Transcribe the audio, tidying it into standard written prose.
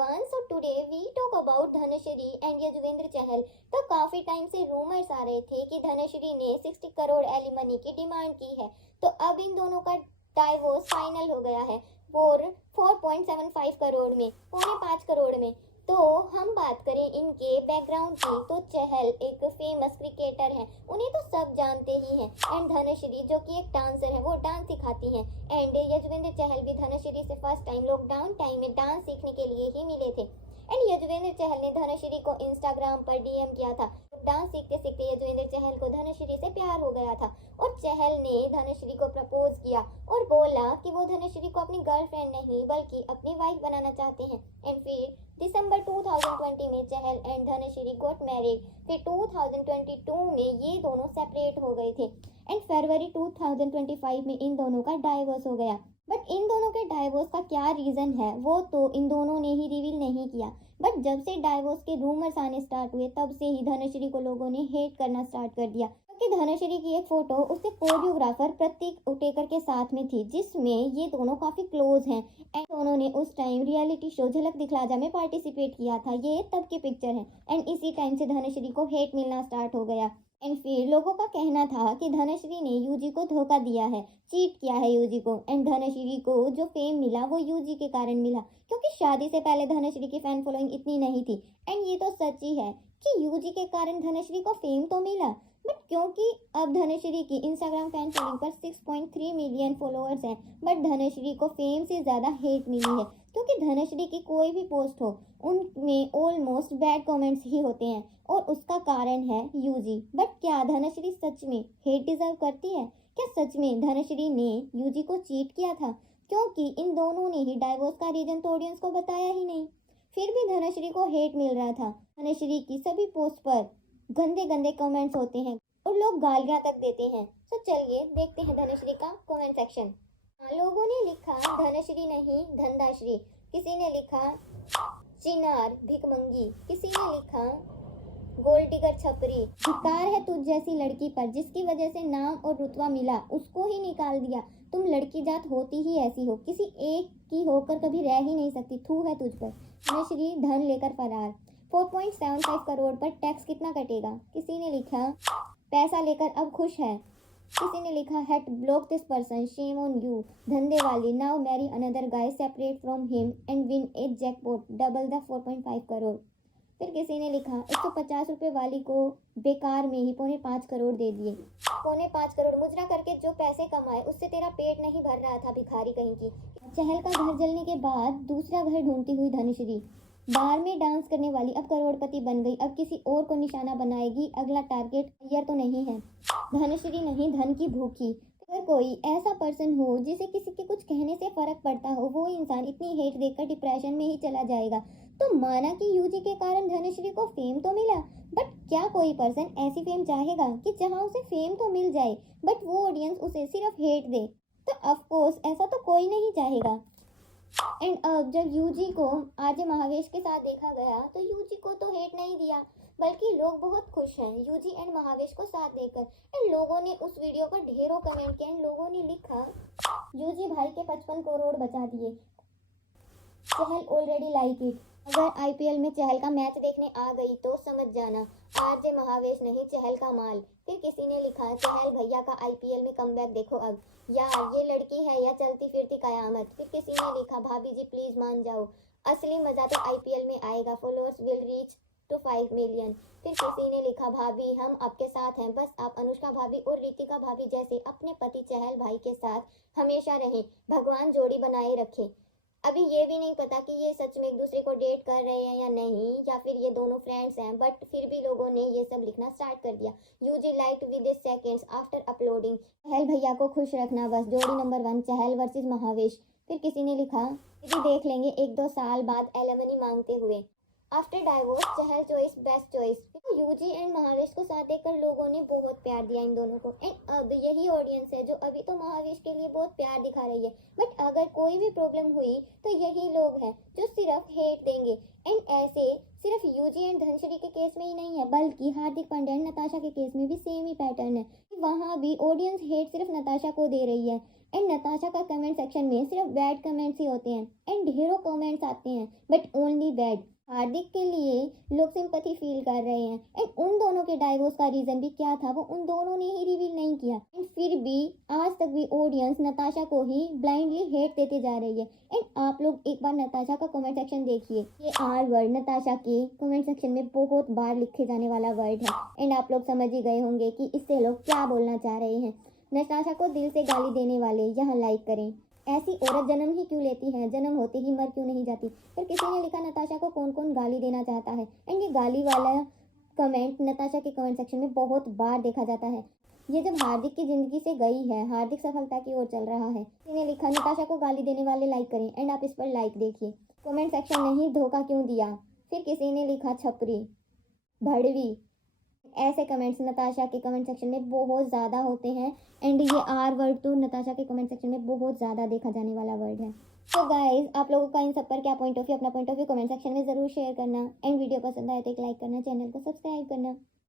everyone. So today we talk about Dhanashree and Yuzvendra Chahal. तो काफी time से रूमर्स आ रहे थे कि धनश्री ने 60 करोड़ एलिमनी की डिमांड की है. तो अब इन दोनों का डाइवोर्स फाइनल हो गया है और 4.75 करोड़ में, 4.5 करोड़ में. तो हम बात करें इनके बैकग्राउंड की तो चहल एक फेमस क्रिकेटर हैं, उन्हें तो सब जानते ही हैं. एंड धनश्री जो कि एक डांसर है, वो डांस सिखाती हैं. एंड यजुवेंद्र चहल भी धनश्री से फर्स्ट टाइम लॉकडाउन टाइम में डांस सीखने के लिए ही मिले थे. एंड यजुवेंद्र चहल ने धनश्री को इंस्टाग्राम पर डीएम किया था. डांस सीखते सीखते यजुवेंद्र चहल को धनश्री से प्यार हो गया था और चहल ने धनश्री को प्रपोज किया और बोला कि वो धनश्री को अपनी गर्लफ्रेंड नहीं बल्कि अपनी वाइफ बनाना चाहते हैं. एंड फिर दिसंबर 2020 में चहल एंड धनश्री गॉट मैरिड. फिर 2022 में ये दोनों सेपरेट हो गए थे एंड फरवरी 2025 में इन दोनों का डाइवोर्स हो गया. बट इन दोनों के डाइवोर्स का क्या रीज़न है वो तो इन दोनों ने ही रिवील नहीं किया. बट जब से डाइवोर्स के रूमर्स आने स्टार्ट हुए तब से ही धनश्री को लोगों ने हेट करना स्टार्ट कर दिया क्योंकि धनश्री की एक फोटो उसके कोरियोग्राफर प्रतीक उटेकर के साथ में थी जिसमें ये दोनों काफ़ी क्लोज हैं. एंड दोनों ने उस टाइम रियलिटी शो झलक दिखला जा में पार्टिसिपेट किया था. ये तब की पिक्चर है एंड इसी टाइम से धनश्री को हेट मिलना स्टार्ट हो गया. एंड फिर लोगों का कहना था कि धनश्री ने यूजी को धोखा दिया है, चीट किया है यूजी को. एंड धनश्री को जो फेम मिला वो यूजी के कारण मिला क्योंकि शादी से पहले धनश्री की फैन फॉलोइंग इतनी नहीं थी. एंड ये तो सच ही है कि यूजी के कारण धनश्री को फेम तो मिला बट क्योंकि अब धनश्री की इंस्टाग्राम फैन फॉलोइंग पर 6.3 मिलियन फॉलोअर्स हैं बट धनश्री को फेम से ज़्यादा हेट मिली है क्योंकि धनश्री की कोई भी पोस्ट हो उनमें ऑलमोस्ट बैड कमेंट्स ही होते हैं और उसका कारण है यूजी. बट क्या धनश्री सच में हेट डिजर्व करती है? क्या सच में धनश्री ने यूजी को चीट किया था? क्योंकि इन दोनों ने ही डाइवोर्स का रीजन तो ऑडियंस को बताया ही नहीं. फिर भी धनश्री को हेट मिल रहा था. धनश्री की सभी पोस्ट पर गंदे गंदे कमेंट्स होते हैं और लोग गालियां तक देते हैं. तो चलिए देखते हैं धनश्री का कमेंट सेक्शन. लोगों ने लिखा धनश्री नहीं धनदाश्री, किसी ने लिखा चिनार भिकमंगी, किसी ने लिखा गोल्ड डिगर छपरी. धिक्कार है तुझ जैसी लड़की पर जिसकी वजह से नाम और रुतबा मिला, उसको ही निकाल दिया. तुम लड़की जात होती ही ऐसी हो, किसी एक की होकर कभी रह ही नहीं सकती. थू है तुझ पर. धनश्री धन लेकर फरार. 4.75 करोड़ पर टैक्स कितना कटेगा? किसी ने लिखा पैसा लेकर अब खुश है. किसी ने लिखा hate block this person, shame on you धंधे वाली, now marry another guy separate from him and win a jackpot double the 4.5 crore. फिर किसी ने लिखा 150 रुपये वाली को बेकार में ही 4.5 करोड़ दे दिए. 4.5 करोड़ मुजरा करके जो पैसे कमाए उससे तेरा पेट नहीं भर रहा था भिखारी कहीं की. चहल का घर जलने के बाद दूसरा घर ढूंढती हुई धनश्री. बार में डांस करने वाली अब करोड़पति बन गई, अब किसी और को निशाना बनाएगी. अगला टारगेट अय्यर तो नहीं है. धनश्री नहीं धन की भूखी. अगर कोई ऐसा पर्सन हो जिसे किसी के कुछ कहने से फर्क पड़ता हो, वो इंसान इतनी हेट देखकर डिप्रेशन में ही चला जाएगा. तो माना कि यूजी के कारण धनश्री को फेम तो मिला बट क्या कोई पर्सन ऐसी फेम चाहेगा कि जहां उसे फेम तो मिल जाए बट वो ऑडियंस उसे सिर्फ हेट दे? तो ऑफ कोर्स ऐसा तो कोई नहीं चाहेगा. एंड अब जब यूजी को आरजे महावेश के साथ देखा गया तो यूजी को तो हेट नहीं दिया बल्कि लोग बहुत खुश हैं यूजी एंड महावेश को साथ देखकर. एंड लोगों ने उस वीडियो पर ढेरों कमेंट किए एंड लोगों ने लिखा यूजी भाई के 55 करोड़ बचा दिए, चहल ऑलरेडी लाइक इट. अगर आईपीएल में चहल का मैच देखने आ गई तो समझ जाना आरजे महावेश नहीं चहल का माल. फिर किसी ने लिखा चहल भैया का आईपीएल में कमबैक देखो अब, यार ये लड़की है या चलती फिरती कयामत. फिर किसी ने लिखा भाभी जी प्लीज मान जाओ, असली मजा तो आईपीएल में आएगा, followers will reach to 5 million. फिर किसी ने लिखा भाभी हम आपके साथ हैं, बस आप अनुष्का भाभी और रितिका भाभी जैसे अपने पति चहल भाई के साथ हमेशा रहें, भगवान जोड़ी बनाए रखे. अभी ये भी नहीं पता कि ये सच में एक दूसरे को डेट कर रहे हैं या नहीं या फिर ये दोनों फ्रेंड्स हैं बट फिर भी लोगों ने ये सब लिखना स्टार्ट कर दिया. Yuzi liked with seconds after uploading, Chahal भैया को खुश रखना बस, जोड़ी नंबर 1 चहल वर्सेस महावेश. फिर किसी ने लिखा दीदी देख लेंगे 1-2 साल बाद एलिमनी मांगते हुए. After divorce Chahal choice best choice. Yuzi and Mahvash को साथ देखकर लोगों ने बहुत प्यार दिया इन दोनों को. एंड अब यही ऑडियंस है जो अभी तो महावेश के लिए बहुत प्यार दिखा रही है बट अगर कोई भी प्रॉब्लम हुई तो यही लोग हैं जो सिर्फ हेट देंगे. एंड ऐसे सिर्फ यूजी एंड धनश्री के केस में ही नहीं है बल्कि हार्दिक पांड्या एंड नताशा के केस में भी सेम ही पैटर्न है. वहाँ भी ऑडियंस हेट सिर्फ नताशा को दे रही है एंड नताशा का कमेंट सेक्शन में सिर्फ बैड कमेंट्स ही होते हैं एंड ढेरों कमेंट्स आते हैं बट ओनली बैड। हार्दिक के लिए लोग सिंपैथी फील कर रहे हैं एंड उन दोनों के डाइवोर्स का रीजन भी क्या था वो उन दोनों ने ही रिवील नहीं किया एंड फिर भी आज तक भी ऑडियंस नताशा को ही ब्लाइंडली हेट देते जा रही है। एंड आप लोग एक बार नताशा का कमेंट सेक्शन देखिए, ये आर वर्ड नताशा के कमेंट सेक्शन में बहुत बार लिखे जाने वाला वर्ड है एंड आप लोग समझ ही गए होंगे कि इससे लोग क्या बोलना चाह रहे हैं। नताशा को दिल से गाली देने वाले यहाँ लाइक करें। ऐसी औरत जन्म ही क्यों लेती है, जन्म होते ही मर क्यों नहीं जाती। फिर किसी ने लिखा नताशा को कौन कौन गाली देना चाहता है एंड ये गाली वाला कमेंट नताशा के कमेंट सेक्शन में बहुत बार देखा जाता है। ये जब हार्दिक की जिंदगी से गई है, हार्दिक सफलता की ओर चल रहा है, किसी ने लिखा नताशा को गाली देने वाले लाइक करें एंड आप इस पर लाइक देखिए। कमेंट सेक्शन में ही धोखा क्यों दिया। फिर किसी ने लिखा छपरी, भड़वी। ऐसे कमेंट्स नताशा के कमेंट सेक्शन में बहुत ज़्यादा होते हैं एंड ये आर वर्ड तो नताशा के कमेंट सेक्शन में बहुत ज़्यादा देखा जाने वाला वर्ड है। तो गाइज आप लोगों का इन सब पर क्या पॉइंट ऑफ व्यू, अपना point of view comment section में ज़रूर शेयर करना एंड वीडियो पसंद आए तो एक लाइक करना, चैनल को सब्सक्राइब करना।